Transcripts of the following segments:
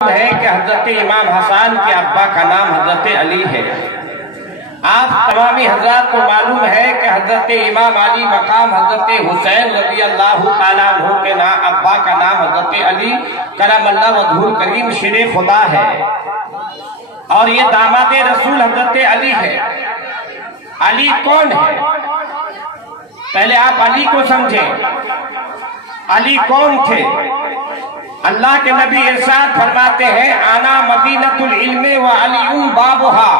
ہے کہ حضرت امام حسن کے ابا کا نام حضرت علی ہے۔ آپ تمامی حضرات کو معلوم ہے کہ حضرت امام علی مقام حضرت حسین رضی اللہ تعالیٰ عنہ کے ابا کا نام حضرت علی کرم اللہ وجہہ الکریم شیر خدا ہے، اور یہ داماد رسول حضرت علی ہے۔ علی کون ہے؟ پہلے آپ علی کو سمجھیں۔ علی کون تھے؟ اللہ کے نبی ارشاد فرماتے ہیں انا مدینۃ العلم وعلی بابھا،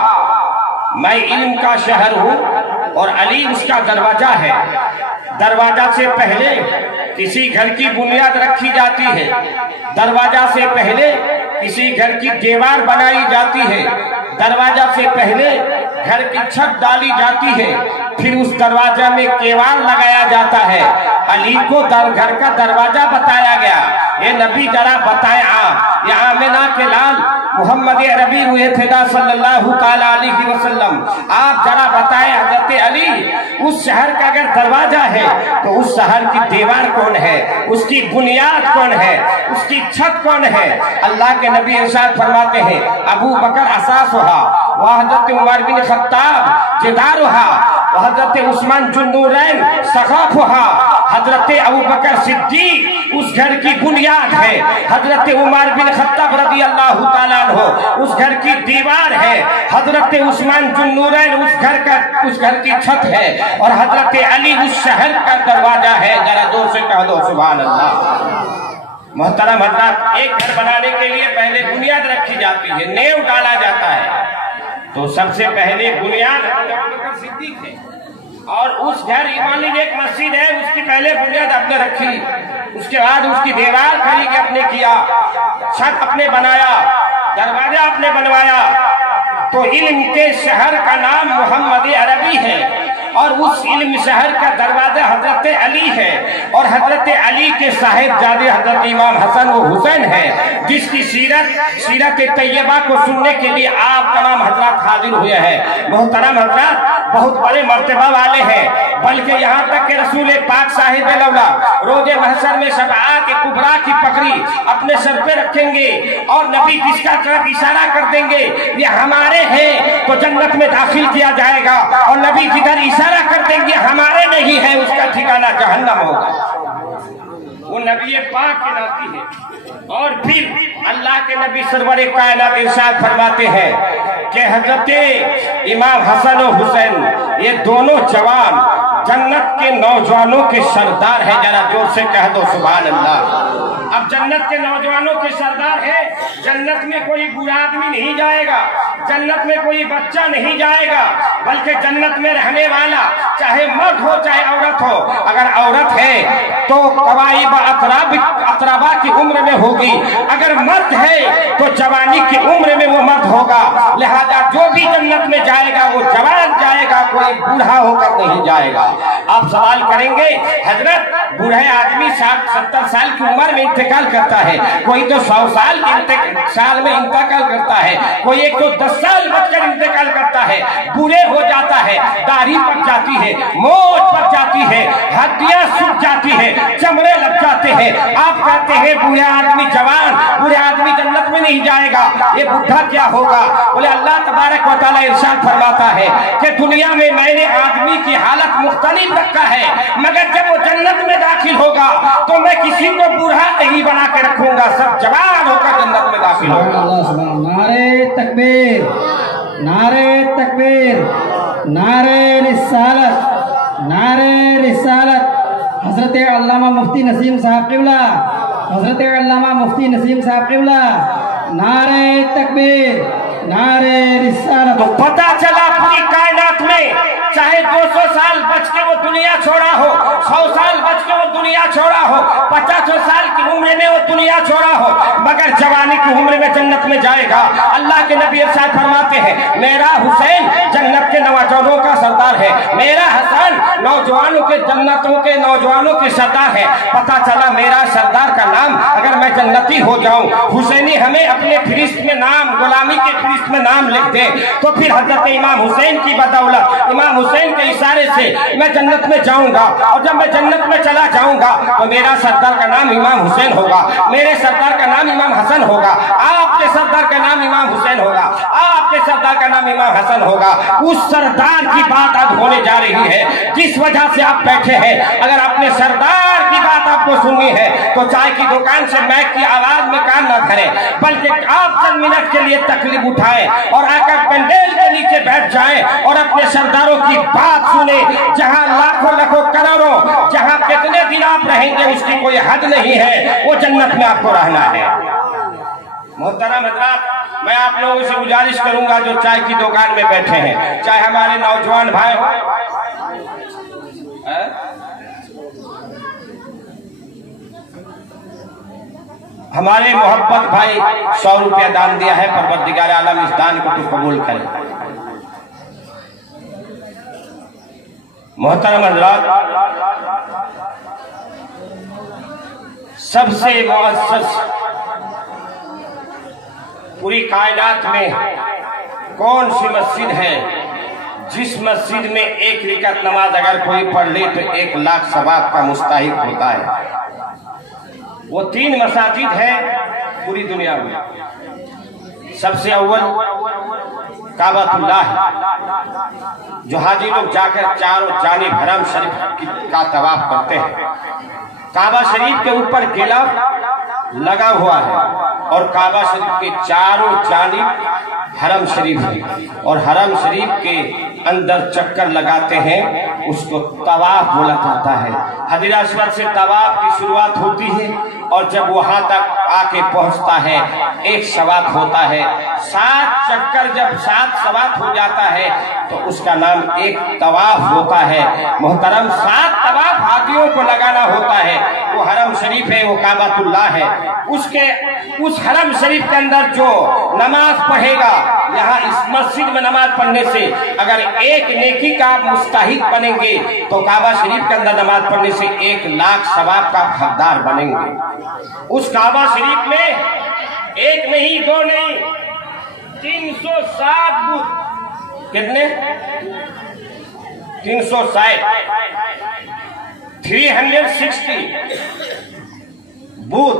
میں علم کا شہر ہوں اور علی اس کا دروازہ ہے۔ دروازہ سے پہلے کسی گھر کی بنیاد رکھی جاتی ہے، دروازہ سے پہلے کسی گھر کی دیوار بنائی جاتی ہے، دروازہ سے پہلے گھر کی چھت ڈالی جاتی ہے، پھر اس دروازہ میں کیوان لگایا جاتا ہے۔ علی کو گھر کا دروازہ بتایا گیا، یہ نبی ذرا بتائیں یہ آمنہ کے لال محمد عربی روح فدا صلی اللہ تعالیٰ علیہ وسلم، آپ ذرا بتائیں حضرت علی اس شہر کا اگر دروازہ ہے تو اس شہر کی دیوار کون ہے، اس کی بنیاد کون ہے، اس کی چھت کون ہے؟ اللہ کے نبی ارشاد فرماتے ہیں ابو بکر اساسھا وحضرت عمر بن خطاب جدارھا وحضرت عثمان ذو النورین سقفھا، حضرت ابو بکر صدیق اس گھر کی بنیاد ہے، حضرت عمر بن خطاب رضی اللہ تعالیٰ عنہ اس گھر کی دیوار ہے، حضرت عثمان ذو النورین اس گھر کی چھت ہے، اور حضرت علی اس شہر کا دروازہ ہے۔ ذرا زور سے کہہ دو سبحان اللہ۔ محترم حضرات، ایک گھر بنانے کے لیے پہلے بنیاد رکھی جاتی ہے، نیو ڈالا جاتا ہے، تو سب سے پہلے بنیاد ابو بکر صدیق ہے، اور اس گھر ایمان ایک مسجد ہے، اس کی پہلے بنیاد آپ نے رکھی، اس کے بعد اس کی دیوار کھڑی کے اپنے کیا، چھت اپنے بنایا، دروازہ اپنے بنوایا۔ تو علم کے شہر کا نام محمد عربی ہے، اور اس علم شہر کا دروازہ حضرت علی ہے، اور حضرت علی کے صاحبزادے حضرت امام حسن و حسین ہے، جس کی سیرت طیبہ کو سننے کے لیے آپ تمام حضرات حاضر ہوئے ہیں۔ محترم حضرات بہت بڑے مرتبہ والے ہیں، بلکہ یہاں تک کہ رسول پاک صاحب لولا روز محشر میں شفاعت کبریٰ کی پگڑی اپنے سر پہ رکھیں گے، اور نبی جس کا طرف اشارہ کر دیں گے یہ ہمارے ہیں تو جنت میں داخل کیا جائے گا، اور نبی جدھر اشارہ کر دیں گے ہمارے نہیں ہے اس کا ٹھکانہ جہنم ہوگا۔ وہ نبی پاک کے ناتی ہے۔ اور پھر اللہ کے نبی سرور کائنات ارشاد فرماتے ہیں کہ حضرت امام حسن و حسین یہ دونوں جوان جنت کے نوجوانوں کے سردار ہیں۔ ذرا زور سے کہہ دو سبحان اللہ۔ اب جنت کے نوجوانوں کے سردار ہے، جنت میں کوئی برا آدمی نہیں جائے گا، جنت میں کوئی بچہ نہیں جائے گا، بلکہ جنت میں رہنے والا چاہے مرد ہو چاہے عورت ہو، اگر عورت ہے تو قوائب اطرابہ کی عمر میں ہوگی، اگر مرد ہے تو جوانی کی عمر میں وہ مرد ہوگا، لہذا جو بھی جنت میں جائے گا وہ جوان جائے گا، کوئی بوڑھا ہو کر نہیں جائے گا۔ آپ سوال کریں گے حضرت بوڑھے آدمی 60-70 سال کی عمر میں انتقال کرتا ہے، کوئی تو 100 سال میں انتقال کرتا ہے، کوئی ایک تو 10 سال بچ کر انتقال کرتا ہے، بوڑھے ہو جاتا ہے، داڑھی پک جاتی ہے، مونچھ پک جاتی ہے، ہڈیاں سوکھ جاتی ہے، چمڑے لگ جاتے ہیں۔ آپ کہتے ہیں بوڑھے آدمی جوان، بوڑھے آدمی جنت میں نہیں جائے گا، یہ بوڑھا کیا ہوگا؟ بولے اللہ تبارک و تعالیٰ ارشاد فرماتا ہے کہ دنیا میں میں نے آدمی کی حالت مختلف رکھا ہے، مگر جب وہ جنت میں داخل ہوگا تو میں کسی کو بوڑھا نہیں بنا کے رکھوں گا، سب جوان ہو کر جنت میں داخل ہوگا۔ نعرہ تکبیر، نعرہ تکبیر، نعرہ رسالت، نعرہ رسالت۔ حضرت علامہ مفتی نسیم صاحب قبلہ، حضرت علامہ مفتی نسیم صاحب قبلہ، نعرہ تکبیر، نعرہ رسالت۔ تو پتہ چلا پوری کائنات میں چاہے 200 سال بچ کے وہ دنیا چھوڑا ہو، 100 سال بچ کے وہ دنیا چھوڑا ہو، 50 سال کی عمر میں وہ دنیا چھوڑا ہو، مگر جوانی کی عمر میں جنت میں جائے گا۔ اللہ کے نبی ارشاد فرماتے ہیں میرا حسین جنت کے نوجوانوں کا سردار ہے، میرا حسن نوجوانوں کے جنتوں کے نوجوانوں کے سردار ہے۔ پتہ چلا میرا سردار کا نام اگر میں جنتی ہو جاؤں، حسینی ہمیں اپنے فہرست میں نام، غلامی کے فہرست میں نام لکھ دے، تو پھر حضرت امام حسین کی بدولت، امام حسین کے اشارے سے میں جنت میں جاؤں گا، اور جب میں جنت میں چلا جاؤں گا تو میرا سردار کا نام امام حسین ہوگا، میرے سردار کا نام امام حسن ہوگا۔ آپ سردار کا نام امام حسین ہوگا، آپ کے سردار کا نام امام حسن ہوگا۔ اس سردار کی بات آج ہونے جا رہی ہے جس وجہ سے آپ بیٹھے ہیں۔ اگر اپنے سردار کی بات آپ کو سننی ہے تو چائے کی دکان سے مائک کی آواز میں کام نہ کریں، بلکہ آپ چند منٹ کے لیے تکلیف اٹھائیں اور آ کر پنڈیل کے نیچے بیٹھ جائیں اور اپنے سرداروں کی بات سنیں۔ جہاں لاکھوں لاکھوں کروڑوں، جہاں کتنے دن آپ رہیں گے اس کی کوئی حد نہیں ہے، وہ جنت میں آپ کو رہنا ہے۔ محترم حضرات، میں آپ لوگوں سے گزارش کروں گا جو چائے کی دکان میں بیٹھے ہیں، چاہے ہمارے نوجوان بھائی ہوں، ہمارے محبت بھائی 100 روپیہ دان دیا ہے، پروردگار عالم اس دان کو تو قبول کرے۔ محترم حضرات، سب سے معزز پوری کائنات میں کون سی مسجد ہے جس مسجد میں 1 رکعت نماز اگر کوئی پڑھ لے تو 1 لاکھ ثواب کا مستحق ہوتا ہے؟ وہ 3 مساجد ہیں پوری دنیا میں۔ سب سے اول کعبۃ اللہ ہے، جو حاجی لوگ جا کر چاروں جانب حرم شریف کا طواف کرتے ہیں۔ کعبہ شریف کے اوپر غلاف لگا ہوا ہے اور کعبہ شریف کے چاروں جانب حرم شریف ہے، اور حرم شریف کے اندر چکر لگاتے ہیں، اس کو طواف بولا جاتا ہے۔ حجر اسود سے طواف کی شروعات ہوتی ہے اور جب وہاں تک آ کے پہنچتا ہے 1 سوات ہوتا ہے۔ 7 چکر جب 7 سوات ہو جاتا ہے تو اس کا نام 1 طواف ہوتا ہے۔ محترم، 7 طواف حاجیوں کو لگانا ہوتا ہے۔ وہ حرم شریف ہے، وہ کعبۃ اللہ ہے۔ اس حرم شریف کے اندر جو نماز پڑھے گا، یہاں اس مسجد میں نماز پڑھنے سے اگر 1 نیکی کا آپ مستحق بنیں گے تو کعبہ شریف کے اندر نماز پڑھنے سے 1 لاکھ ثواب کا حقدار بنیں گے۔ اس کعبہ شریف میں 1 نہیں 2 نہیں 360 بت، کتنے؟ 360 360 بت۔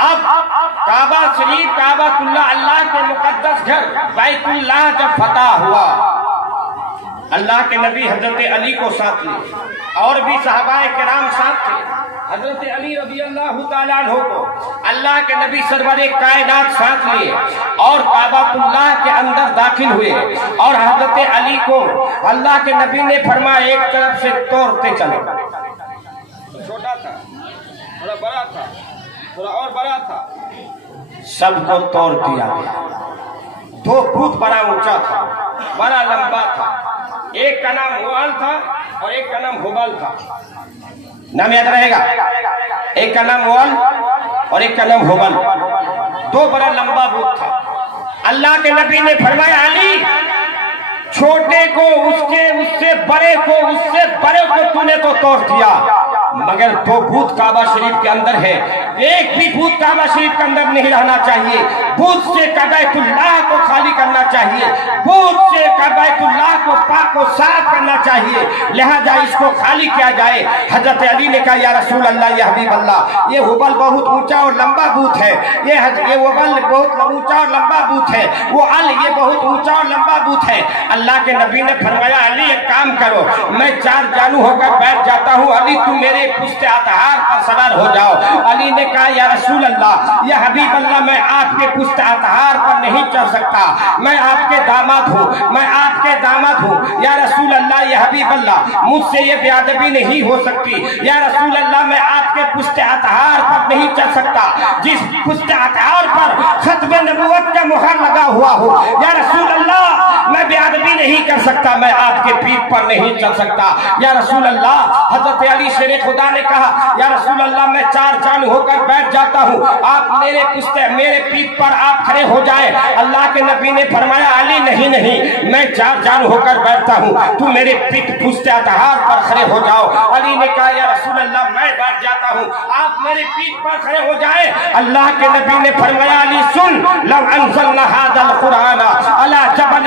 اب کعبہ شریف، کعبۃ اللہ، اللہ کے مقدس گھر بیت اللہ جب فتح ہوا، اللہ کے نبی حضرت علی کو ساتھ لے اور بھی صحابہ کرام ساتھ تھے۔ حضرت علی رضی اللہ تعالیٰ عنہ کو اللہ کے نبی سرور کائنات ساتھ لیے اور کعبۃ اللہ کے اندر داخل ہوئے، اور حضرت علی کو اللہ کے نبی نے فرمایا ایک طرف سے توڑتے چلو۔ چھوٹا تھا، تھوڑا بڑا تھا، تھوڑا اور بڑا تھا، سب کو توڑ دیا گیا۔ 2 فٹ بڑا اونچا تھا، بڑا لمبا تھا، ایک کا نام ہوال تھا اور ایک کا نام ہوبل تھا۔ نام یاد رہے گا، ایک کا نام ہوال اور ایک کا نام ہوبل۔ 2 بڑا لمبا بت تھا۔ اللہ کے نبی نے فرمایا علی، چھوٹے کو اس سے بڑے کو تو نے تو توڑ دیا، مگر 2 بت کعبہ شریف کے اندر ہے، ایک بھی بت کعبہ شریف کے اندر نہیں رہنا چاہیے۔ بت سے بیت اللہ کو خالی کرنا چاہیے، بت سے بیت اللہ کو پاک و صاف کرنا چاہیے، لہذا اس کو خالی کیا جائے۔ حضرت علی نے کہا یا رسول اللہ، یا حبیب اللہ، یہ ہوبل بہت اونچا اور لمبا بت ہے، یہ ہوبل بہت اونچا اور لمبا بت ہے، وہ یہ بہت اونچا اور لمبا بت ہے۔ اللہ کے نبی نے فرمایا علی ایک کام کرو، میں 4 جانو ہو کر بیٹھ جاتا ہوں، علی تم میرے پشت اطہار پر سوار ہو جاؤ۔ علی نے کہا یا رسول اللہ، یا حبیب اللہ، میں آپ کے پشت اطہار پر نہیں چڑھ سکتا، میں آپ کے داماد ہوں، میں آپ کے داماد ہوں۔ یا رسول اللہ، یا حبیب اللہ، مجھ سے یہ بے ادبی نہیں ہو سکتی۔ یا رسول اللہ، میں آپ کے پشت اطہار پر نہیں چڑھ سکتا جس پشت اطہار پر ختم نبوت کا مہر لگا ہوا ہو۔ یا رسول اللہ، میں بے ادبی نہیں کر سکتا، میں آپ کے پیٹھ پر نہیں چل سکتا۔ یا رسول اللہ، حضرت علی شیر خدا نے کہا یا رسول اللہ، میں 4 جان ہو کر بیٹھ جاتا ہوں، آپ میرے پیٹھ پر آپ کھڑے ہو جائے۔ اللہ کے نبی نے فرمایا علی نہیں نہیں، میں 4 جان ہو کر بیٹھتا ہوں، تو میرے پشت اطہار پر کھڑے ہو جاؤ۔ علی نے کہا یا رسول اللہ، میں بیٹھ جاتا ہوں، آپ میرے پیٹھ پر کھڑے ہو جائے۔ اللہ کے نبی نے فرمایا علی سن، لو انزلنا هذا القرآن على جبل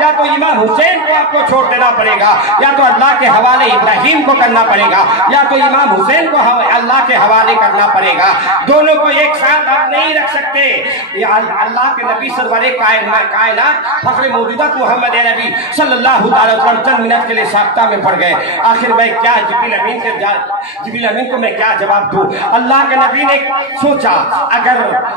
یا تو امام حسین کو آپ کو چھوڑ دینا پڑے گا، یا تو اللہ کے حوالے ابراہیم کو کرنا پڑے گا، یا تو امام حسین کو اللہ کے حوالے کرنا پڑے گا۔ دونوں کو ایک ساتھ آپ نہیں رکھ سکتے۔ اللہ کے نبی سرور کائنات فخر موجودات محمد نبی صلی اللہ علیہ وسلم چند منٹ کے لیے ساختہ میں پڑ گئے۔ آخر میں کیا جبریل امین کو میں کیا جواب دوں؟ اللہ کے نبی نے سوچا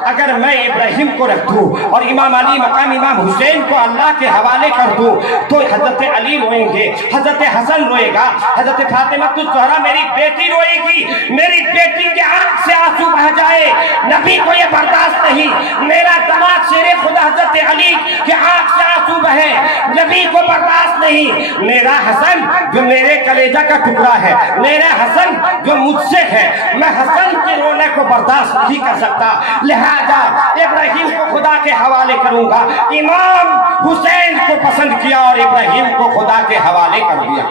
اگر میں ابراہیم کو رکھ دوں اور امام علی مقام امام حسین کو اللہ کے حوالے کر دوں تو حضرت علی روئیں گے، حضرت حسن روئے گا، حضرت فاطمہ الزہرا میری بیٹی روئے گی، میری بیٹی کے آنکھ سے آنسو بہہ جائے، نبی کو یہ برداشت نہیں۔ میرا دماغ شیر خدا حضرت علی کے آنکھ سے آنسو بہے، نبی کو برداشت نہیں۔ میرا حسن جو میرے کلیجہ کا ٹکڑا ہے، میرا حسن جو مجھ سے ہے، میں حسن کے رونے کو برداشت نہیں کر سکتا، لہذا ابراہیم کو خدا کے حوالے کروں گا۔ امام حسین کو پسند کیا اور ابراہیم کو خدا کے حوالے کر دیا۔